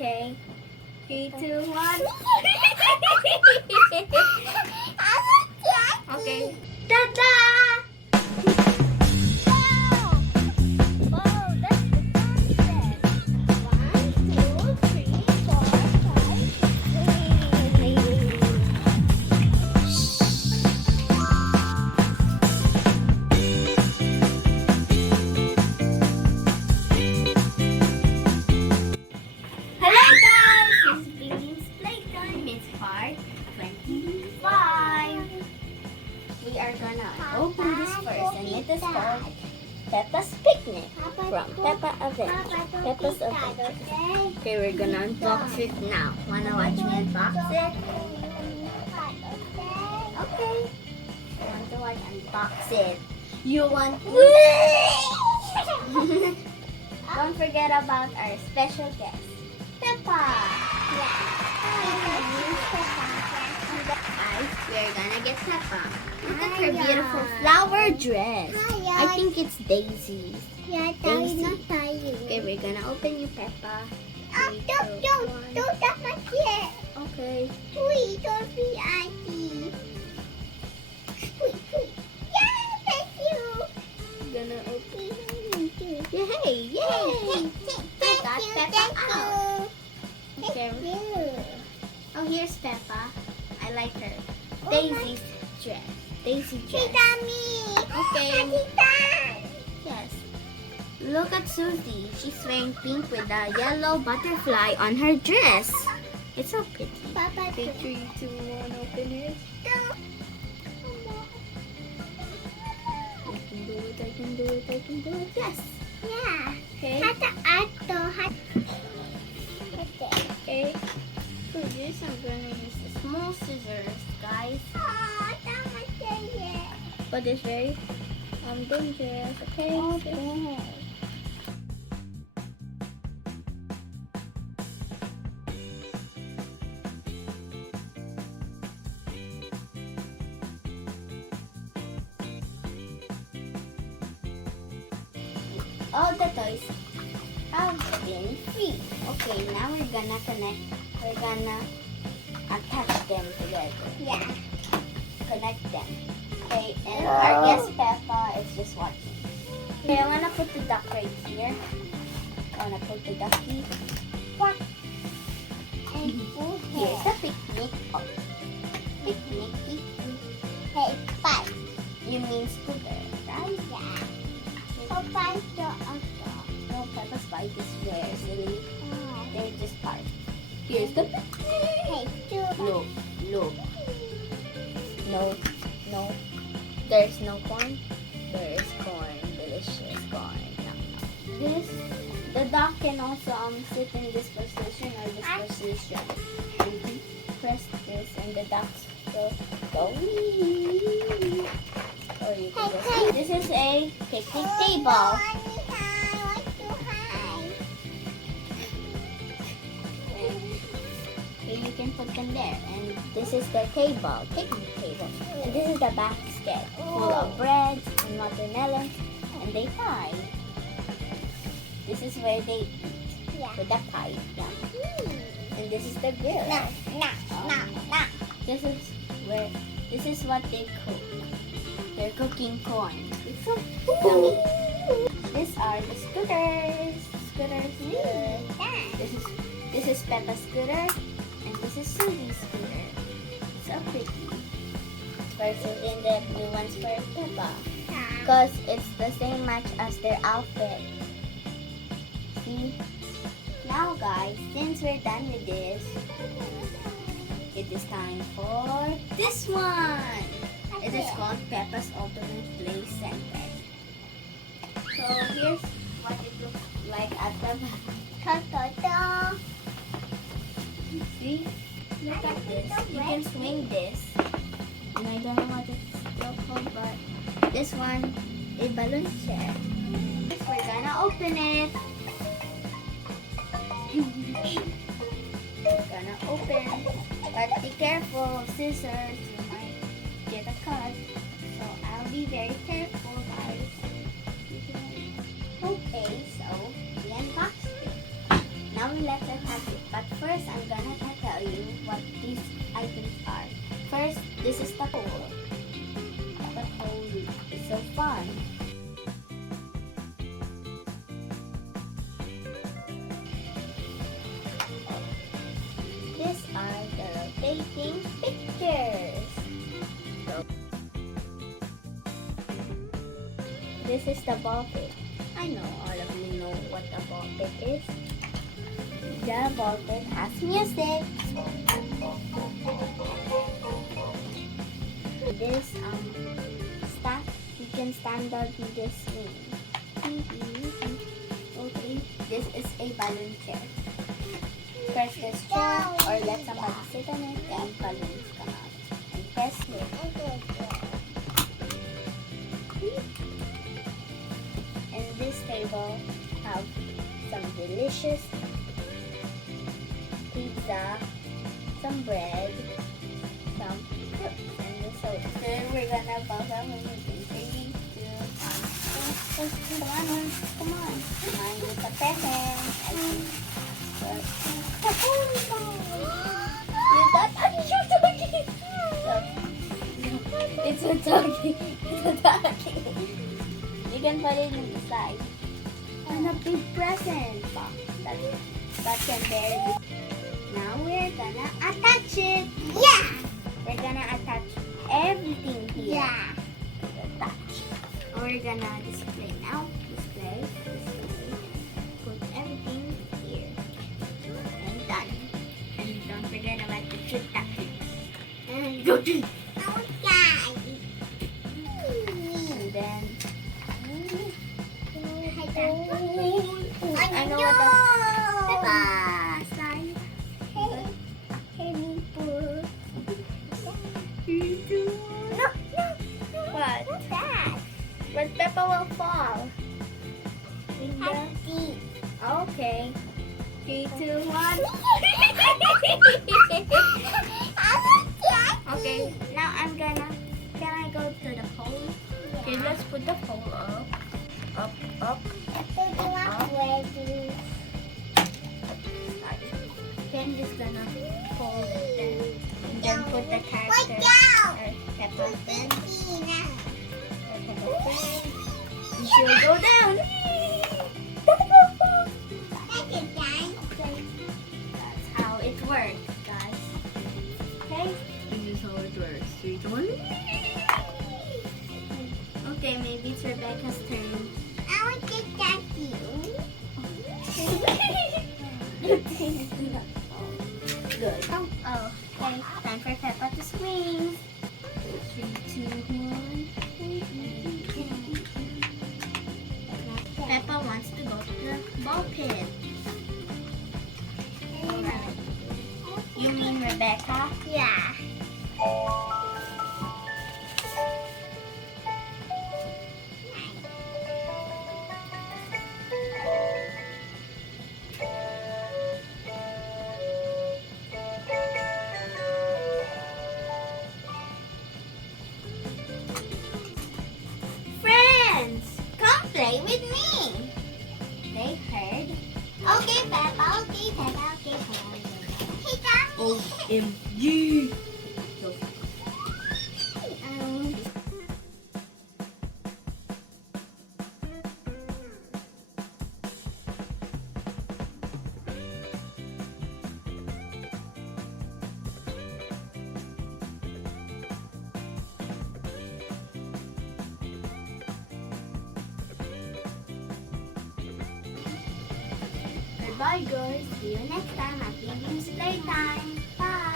Okay. 3, 2, 1. Okay. Ta-da! Wow, that's the sunset. 1, 2, 3, 4, 5. Hello guys! This is Bim's Playtime. It's part 25. We are gonna open this first, and it is called Peppa's Picnic from Peppa Adventure. Peppa's Adventure. Okay, we're gonna unbox it now. Wanna watch me unbox it? Okay. I want to watch unbox it. You want? Don't forget about our special guest, Peppa. Guys, we're gonna get Peppa. Look at her beautiful flower dress. I think it's Daisy. Daisy. Okay, we're gonna open you, Peppa. Don't touch my kid. Okay. Please don't be auntie. Yeah, thank you. Gonna open. Yay! Yay! I got Peppa out. Okay. Thank you. Oh, here's Peppa. I like her. Oh Daisy's dress. Daisy dress. Tita me. Okay. Tita. Yes. Look at Susie. She's wearing pink with a yellow butterfly on her dress. It's so pretty. Papa, 3, 2, 1, open it. I can do it, I can do it, I can do it. Yes. Yeah. Okay. Okay. For this, I'm gonna use the small scissors, guys. Oh, that was it. But it's very dangerous. Okay. Okay. All the toys have been free. Okay, now we're gonna connect. We're gonna attach them together. Yeah. Connect them. Okay, and our guest Peppa is just watching. Okay, I wanna put the duck right here. I wanna put the ducky. What? And food Here's here. the picnic. Oh. Picnic. Hey, five. You mean scooter, right? Yeah. Papa's the auto. No, Peppa's bike is very silly. Oh. They just park. Here's the picnic. Hey, two. Look, look. No, no. There's no corn. There is corn. Delicious corn. Yum, yum. This, the duck can also sit in this position or this position. You can press this and the ducks will go. Wee. Or you can just. This is a picnic table. So you can put them there. And this is the table, picnic table. And this is the basket full of bread and watermelon. And they pie. This is where they eat with the pie. Yeah. And this is the grill. This is what they cook. They're cooking corn. It's so yummy. These are the scooters. This is Peppa's scooter. And this is Susie's scooter. So pretty. For Susie and the blue ones for Peppa. Because it's the same match as their outfit. See? Now guys, since we're done with this, it is time for this one. It is called Peppa's Ultimate Play Center. So here's what it looks like at the back. See? Look at this. You can swing this. And I don't know what it's still called, but this one is balloon chair. We're gonna open it. Gonna open. But be careful, scissors. You might get a cut. So I'll be very careful, guys. Okay, so we unboxed it. Now Now let's attach it. But first, I'm gonna tell you what these items are. First, this is the pole. The pole is so fun. These are the rotating pictures. This is the ball pit. I know all of you know what the ball pit is. The ball pit has music. This stack, you can stand on this swing. Okay, this is a balloon chair. Press this chair or let somebody sit on it and balloons come out. And press it. And this table have some delicious pizza, some bread, some fruit, and the soda. So we're gonna buzz up when we do 3, 2, 1. Come on. Mine is a present. It's a doggy. It's a doggy. You can put it inside. And a big present box that can bear. Now we're gonna attach it. Yeah. We're gonna attach everything here. Yeah. Attach. We're gonna display now. Display. Put everything here. And done. And don't forget about the cute tacky. And go to. And then I know what the Peppa sign. No. What? What's that? But Peppa will fall. In the... Happy. Okay. 3, 2, 1. Okay, now can I go to the pole? Okay, let's put the pole up. Up. Okay, I'm just gonna fold it then. And then put the character. Peppa then. Peppa then. And she'll go down. That's how it works, guys. Okay? This is how it works. 3, 2, 1. Okay, maybe it's Rebecca's turn. Good. Oh, okay. Time for Peppa to swing. 3, 2, 1. Peppa wants to go to the ball pit. You mean Rebecca? Yeah. Friends, come play with me. They heard. Okay, Peppa. Okay, Peppa. Okay, Peppa. Hey, Daddy. OMG. Bye guys. See you next time at Bim's Playtime. Bye.